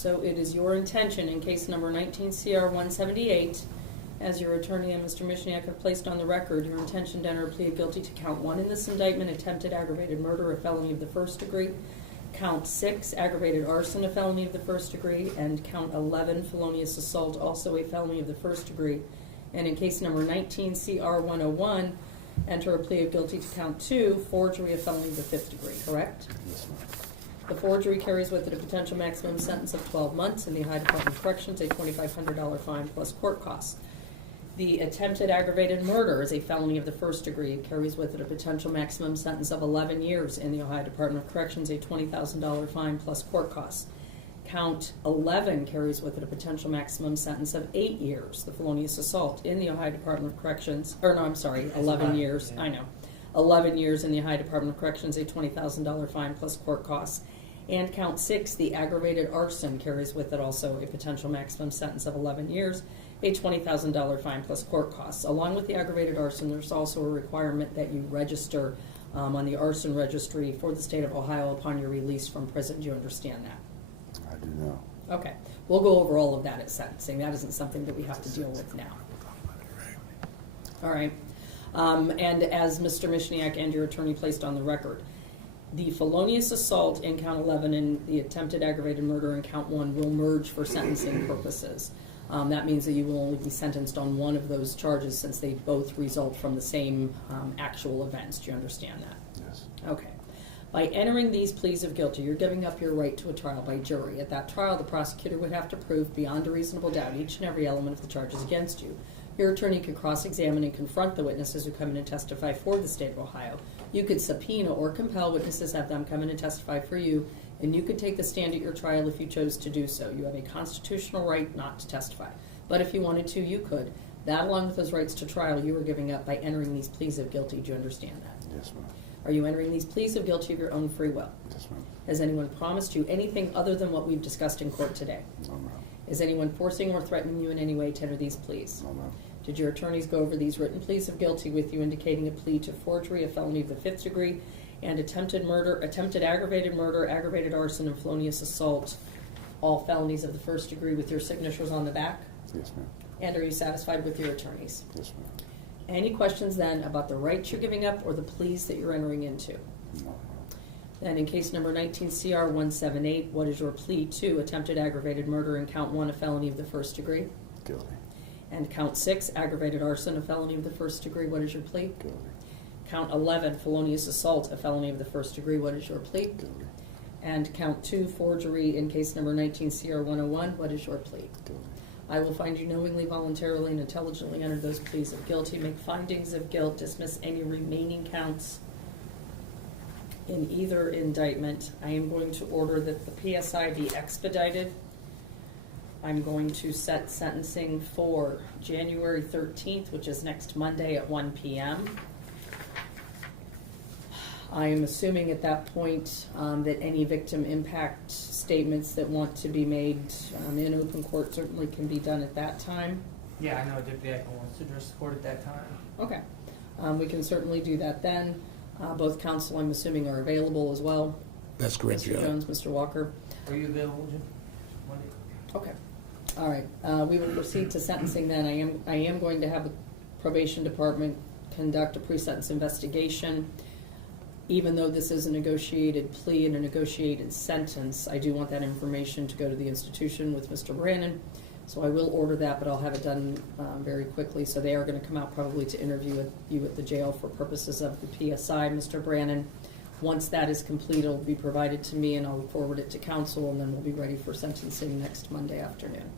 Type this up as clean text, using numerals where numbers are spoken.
So it is your intention in case number 19 CR 178, as your attorney and Mr. Michniak have placed on the record, your intention to enter a plea of guilty to count 1 in this indictment, attempted aggravated murder, a felony of the first degree, count 6, aggravated arson, a felony of the first degree, and count 11, felonious assault, also a felony of the first degree. And in case number 19 CR 101, enter a plea of guilty to count 2, forgery, a felony of the 5th degree, correct? Yes, ma'am. The forgery carries with it a potential maximum sentence of 12 months in the Ohio Department of Corrections, a $2,500 fine plus court costs. The attempted aggravated murder is a felony of the first degree. It carries with it a potential maximum sentence of 11 years in the Ohio Department of Corrections, a $20,000 fine plus court costs. Count 11 carries with it a potential maximum sentence of 8 years, the felonious assault in the Ohio Department of Corrections, 11 years, yeah. I know. 11 years in the Ohio Department of Corrections, a $20,000 fine plus court costs. And count 6, the aggravated arson, carries with it also a potential maximum sentence of 11 years, a $20,000 fine plus court costs. Along with the aggravated arson, there's also a requirement that you register on the arson registry for the state of Ohio upon your release from prison. Do you understand that? I do know. Okay. We'll go over all of that at sentencing. That isn't something that we have to deal with now. All right. And as Mr. Michniak and your attorney placed on the record, the felonious assault in count 11 and the attempted aggravated murder in count 1 will merge for sentencing purposes. That means that you will only be sentenced on one of those charges since they both result from the same actual events. Do you understand that? Yes. Okay. By entering these pleas of guilty, you're giving up your right to a trial by jury. At that trial, the prosecutor would have to prove beyond a reasonable doubt each and every element of the charges against you. Your attorney could cross-examine and confront the witnesses who come in and testify for the state of Ohio. You could subpoena or compel witnesses, have them come in and testify for you, and you could take the stand at your trial if you chose to do so. You have a constitutional right not to testify. But if you wanted to, you could. That, along with those rights to trial, you were giving up by entering these pleas of guilty. Do you understand that? Yes, ma'am. Are you entering these pleas of guilty of your own free will? Yes, ma'am. Has anyone promised you anything other than what we've discussed in court today? No, ma'am. Is anyone forcing or threatening you in any way to enter these pleas? No, ma'am. Did your attorneys go over these written pleas of guilty with you, indicating a plea to forgery, a felony of the 5th degree, and attempted murder, attempted aggravated murder, aggravated arson, and felonious assault, all felonies of the 1st degree, with your signatures on the back? Yes, ma'am. And are you satisfied with your attorneys? Yes, ma'am. Any questions then about the rights you're giving up or the pleas that you're entering into? No, ma'am. Then in case number 19 CR 178, what is your plea to attempted aggravated murder and count 1, a felony of the 1st degree? Guilty. And count 6, aggravated arson, a felony of the 1st degree. What is your plea? Guilty. Count 11, felonious assault, a felony of the 1st degree. What is your plea? Guilty. And count 2, forgery in case number 19 CR 101. What is your plea? Guilty. I will find you knowingly, voluntarily, and intelligently enter those pleas of guilty, make findings of guilt, dismiss any remaining counts in either indictment. I am going to order that the PSI be expedited. I'm going to set sentencing for January 13th, which is next Monday at 1 p.m. I am assuming at that point that any victim impact statements that want to be made in open court certainly can be done at that time. Yeah, I know Deputy Eichel wants to address the court at that time. Okay. We can certainly do that then. Both counsel, I'm assuming, are available as well. That's correct, Mr. yeah. Jones, Mr. Walker. Are you available, Jim? Monday? Okay. All right. We will proceed to sentencing then. I am going to have the probation department conduct a pre-sentence investigation. Even though this is a negotiated plea and a negotiated sentence, I do want that information to go to the institution with Mr. Brannon. So I will order that, but I'll have it done very quickly. So they are going to come out probably to interview with you at the jail for purposes of the PSI, Mr. Brannon. Once that is complete, it'll be provided to me, and I'll forward it to counsel, and then we'll be ready for sentencing next Monday afternoon.